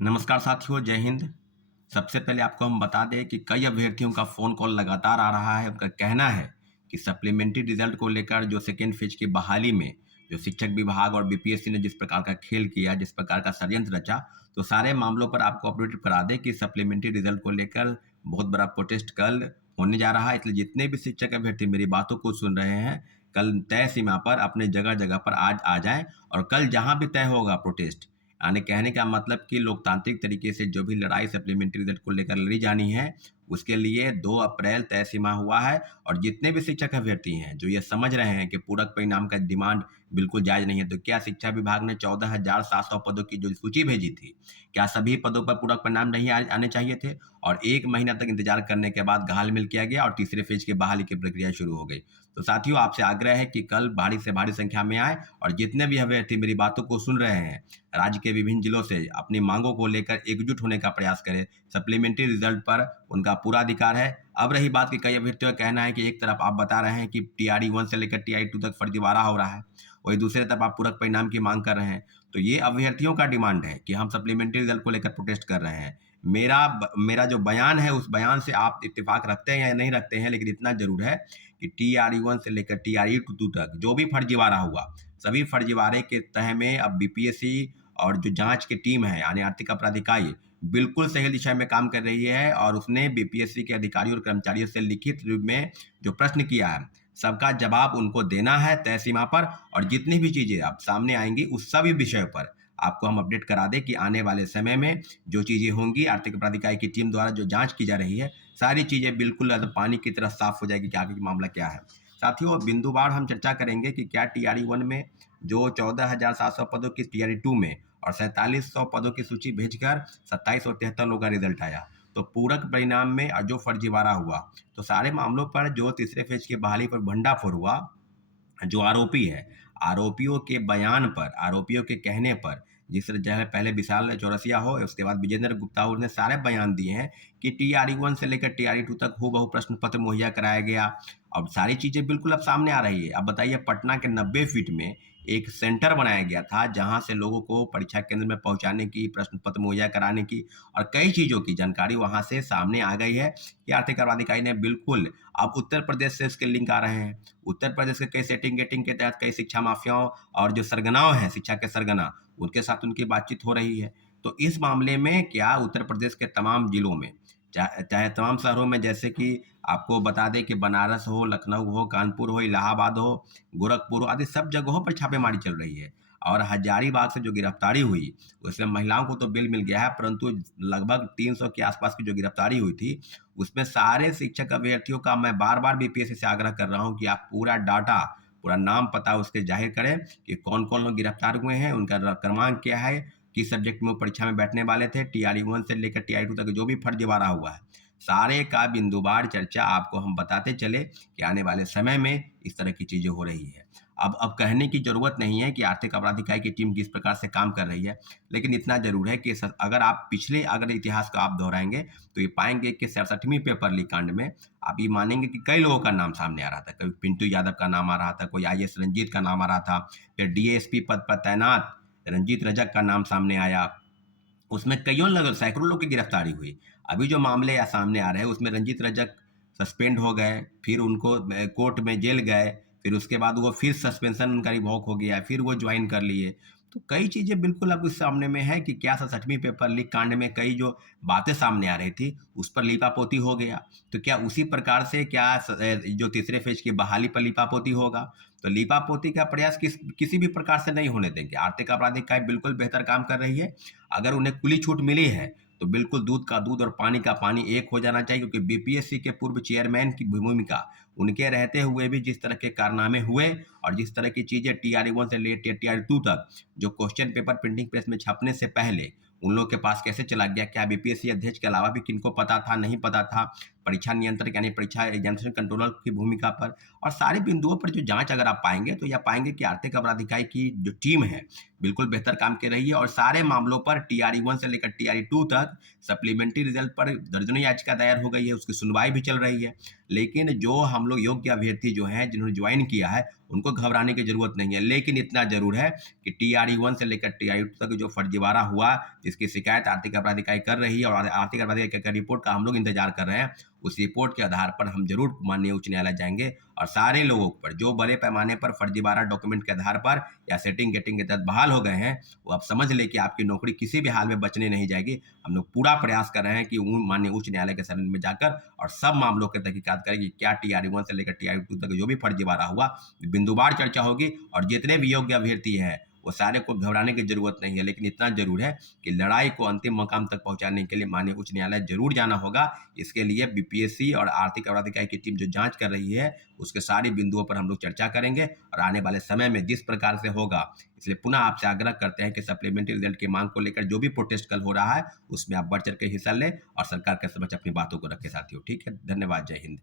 नमस्कार साथियों, जय हिंद। सबसे पहले आपको हम बता दें कि कई अभ्यर्थियों का फ़ोन कॉल लगातार आ रहा है। उनका कहना है कि सप्लीमेंट्री रिज़ल्ट को लेकर जो सेकेंड फ़ेज़ की बहाली में जो शिक्षक विभाग और बीपीएससी ने जिस प्रकार का खेल किया, जिस प्रकार का षड्यंत्र रचा, तो सारे मामलों पर आपको अपडेट करा दें कि सप्लीमेंट्री रिज़ल्ट को लेकर बहुत बड़ा प्रोटेस्ट कल होने जा रहा है। इसलिए जितने भी शिक्षक अभ्यर्थी मेरी बातों को सुन रहे हैं, कल तय सीमा पर अपने जगह-जगह पर आज आ जाएँ और कल जहाँ भी तय होगा प्रोटेस्ट, यानी कहने का मतलब कि लोकतांत्रिक तरीके से जो भी लड़ाई सप्लीमेंट्री रिजल्ट को लेकर लड़ी जानी है, उसके लिए 2 अप्रैल तय सीमा हुआ है और जितने भी शिक्षक अभ्यर्थी हैं, जो ये समझ रहे हैं कि पूरक परिणाम का डिमांड बिल्कुल जायज़ नहीं है, तो क्या शिक्षा विभाग ने 14,700 पदों की जो सूची भेजी थी, क्या सभी पदों पर पूरक परिणाम नहीं आने चाहिए थे? और 1 महीना तक इंतज़ार करने के बाद घाल-मिल किया गया और तीसरे फ़ेज़ की बहाली की प्रक्रिया शुरू हो गई। तो साथियों, आपसे आग्रह है कि कल भारी से भारी संख्या में आएँ और जितने भी अभ्यर्थी मेरी बातों को सुन रहे हैं, राज्य के विभिन्न जिलों से अपनी मांगों को लेकर एकजुट होने का प्रयास करें। सप्लीमेंट्री रिजल्ट पर उनका पूरा अधिकार है। अब रही बात कि कई अभ्यर्थियों का कहना है कि एक तरफ आप बता रहे हैं कि टीआरई 1 से लेकर टीआरई 2 तक फर्जीवाड़ा हो रहा है, वहीं दूसरी तरफ आप पूरक परिणाम की मांग कर रहे हैं। तो ये अभ्यर्थियों का डिमांड है कि हम सप्लीमेंट्री रिजल्ट को लेकर प्रोटेस्ट कर रहे हैं। मेरा जो बयान है, उस बयान से आप इत्तेफ़ाक रखते हैं या नहीं रखते हैं, लेकिन इतना ज़रूर है कि टीआरई 1 से लेकर टीआरई 2 तक जो भी फर्जीवाड़ा हुआ, सभी फर्जीवाड़े के तह में अब बीपीएससी और जो जाँच की टीम है, यानी आर्थिक अपराध इकाई, बिल्कुल सही दिशा में काम कर रही है और उसने बीपीएससी के अधिकारियों और कर्मचारियों से लिखित रूप में जो प्रश्न किया है, सबका जवाब उनको देना है तय सीमा पर और जितनी भी चीज़ें अब सामने आएँगी, उस सभी विषयों पर आपको हम अपडेट करा दें कि आने वाले समय में जो चीज़ें होंगी, आर्थिक अपराध इकाई की टीम द्वारा जो जाँच की जा रही है, सारी चीज़ें बिल्कुल पानी की तरह साफ़ हो जाएगी कि आगे मामला क्या है। साथियों, बिंदुवार हम चर्चा करेंगे कि क्या टीआरई 1 में जो 14,700 पदों की टीआरई 2 में और 4700 पदों की सूची भेजकर 2773 लोगों का रिजल्ट आया। तो पूरक परिणाम में जो फर्जीवाड़ा हुआ, तो सारे मामलों पर जो तीसरे फेज की बहाली पर भंडाफोड़ हुआ, जो आरोपी है, आरोपियों के बयान पर, आरोपियों के कहने पर, जिस तरह जो है पहले विशाल चौरसिया हो, उसके बाद विजेंद्र गुप्ता हो, उन्होंने सारे बयान दिए हैं कि टीआरई 1 से लेकर टीआरई 2 तक हूबहू प्रश्न पत्र मुहैया कराया गया। अब सारी चीज़ें बिल्कुल अब सामने आ रही है। अब बताइए, पटना के 90 फीट में एक सेंटर बनाया गया था, जहाँ से लोगों को परीक्षा केंद्र में पहुँचाने की, प्रश्न पत्र मुहैया कराने की और कई चीज़ों की जानकारी वहाँ से सामने आ गई है कि आर्थिक अपराध इकाई ने बिल्कुल अब उत्तर प्रदेश से इसके लिंक आ रहे हैं। उत्तर प्रदेश के कई सेटिंग-गेटिंग के तहत कई शिक्षा माफियाओं और जो सरगनाओं हैं, शिक्षा के सरगना, उनके साथ उनकी बातचीत हो रही है। तो इस मामले में क्या उत्तर प्रदेश के तमाम जिलों में, चाहे तमाम शहरों में, जैसे कि आपको बता दें कि बनारस हो, लखनऊ हो, कानपुर हो, इलाहाबाद हो, गोरखपुर हो, आदि सब जगहों पर छापेमारी चल रही है। और हजारीबाग से जो गिरफ्तारी हुई, उसमें महिलाओं को तो बेल मिल गया है, परंतु लगभग 300 के आसपास की जो गिरफ्तारी हुई थी, उसमें सारे शिक्षक अभ्यर्थियों का मैं बार-बार बीपीएससी से आग्रह कर रहा हूँ कि आप पूरा डाटा, पूरा नाम पता उसके ज़ाहिर करें कि कौन-कौन लोग गिरफ्तार हुए हैं, उनका क्रमांक क्या है, किस सब्जेक्ट में वो परीक्षा में बैठने वाले थे, टीआरई 1 से लेकर टीआरई 2 तक जो भी फर्जीवाड़ा हुआ है, सारे का बिंदुवार चर्चा आपको हम बताते चले कि आने वाले समय में इस तरह की चीज़ें हो रही है। अब कहने की ज़रूरत नहीं है कि आर्थिक अपराध इकाई की टीम किस प्रकार से काम कर रही है, लेकिन इतना ज़रूर है कि अगर आप पिछले अगर इतिहास को आप दोहराएँगे, तो ये पाएँगे कि 67वीं पेपर लीक कांड में आप ये मानेंगे कि कई लोगों का नाम सामने आ रहा था। कभी पिंटू यादव का नाम आ रहा था, कोई आईएएस रंजीत का नाम आ रहा था, फिर डीएसपी पद पर तैनात रंजीत रजक का नाम सामने आया। उसमें कइयों लोग, सैकड़ों लोग की गिरफ्तारी हुई। अभी जो मामले सामने आ रहे हैं, उसमें रंजीत रजक सस्पेंड हो गए, फिर उनको कोर्ट में जेल गए, फिर उसके बाद वो फिर सस्पेंशन उनका रिवॉक हो गया, फिर वो जॉइन कर लिए। तो कई चीज़ें बिल्कुल अब इस सामने में है कि क्या 67वीं पेपर लीक कांड में कई जो बातें सामने आ रही थी, उस पर लीपापोती हो गया। तो क्या उसी प्रकार से जो तीसरे फेज की बहाली पर लीपापोती होगा? तो लीपापोती का प्रयास किसी भी प्रकार से नहीं होने देंगे। आर्थिक आपराधिक इकाई बिल्कुल बेहतर काम कर रही है। अगर उन्हें खुली छूट मिली है, तो बिल्कुल दूध का दूध और पानी का पानी एक हो जाना चाहिए, क्योंकि बीपीएससी के पूर्व चेयरमैन की भूमिका, उनके रहते हुए भी जिस तरह के कारनामे हुए और जिस तरह की चीज़ें टीआरई 1 से लेकर टीआरई 2 तक जो क्वेश्चन पेपर प्रिंटिंग प्रेस में छपने से पहले उन लोगों के पास कैसे चला गया, क्या बीपीएससी अध्यक्ष के अलावा भी किनको पता था, नहीं पता था? परीक्षा नियंत्रक यानी परीक्षा एग्जामिनेशन कंट्रोलर की भूमिका पर और सारे बिंदुओं पर जो जांच अगर आप पाएंगे तो यह पाएंगे कि आर्थिक अपराध इकाई की जो टीम है बिल्कुल बेहतर काम कर रही है और सारे मामलों पर TRE 1 से लेकर TRE 2 तक सप्लीमेंट्री रिजल्ट पर दर्जनों याचिका दायर हो गई है, उसकी सुनवाई भी चल रही है। लेकिन जो हम लोग योग्य अभ्यर्थी जो हैं जिन्होंने ज्वाइन किया है उनको घबराने की जरूरत नहीं है, लेकिन इतना जरूर है कि TRE 1 से लेकर TRE 2 तक जो फर्जीवाड़ा हुआ जिसकी शिकायत आर्थिक अपराध इकाई कर रही है और आर्थिक अपराध इकाई की रिपोर्ट का हम लोग इंतजार कर रहे हैं, उस रिपोर्ट के आधार पर हम जरूर माननीय उच्च न्यायालय जाएंगे और सारे लोगों पर जो बड़े पैमाने पर फर्जीवाड़ा डॉक्यूमेंट के आधार पर या सेटिंग गेटिंग के तहत बहाल हो गए हैं वो आप समझ ले कि आपकी नौकरी किसी भी हाल में बचने नहीं जाएगी। हम लोग पूरा प्रयास कर रहे हैं कि माननीय उच्च न्यायालय के शरण में जाकर और सब मामलों की तहकीकात करें कि क्या TRE 1 से लेकर TRE 2 तक जो भी फर्जीवाड़ा हुआ बिंदुवार चर्चा होगी और जितने भी योग्य अभ्यर्थी हैं वो सारे को घबराने की जरूरत नहीं है, लेकिन इतना जरूर है कि लड़ाई को अंतिम मकाम तक पहुंचाने के लिए माननीय उच्च न्यायालय जरूर जाना होगा। इसके लिए BPSC और आर्थिक अपराध इकाई की टीम जो जांच कर रही है उसके सारी बिंदुओं पर हम लोग चर्चा करेंगे और आने वाले समय में जिस प्रकार से होगा, इसलिए पुनः आपसे आग्रह करते हैं कि सप्लीमेंट्री रिजल्ट की मांग को लेकर जो भी प्रोटेस्ट कल हो रहा है उसमें आप बढ़ चढ़ के हिस्सा लें और सरकार के समक्ष अपनी बातों को रखें साथियों। ठीक है, धन्यवाद, जय हिंद।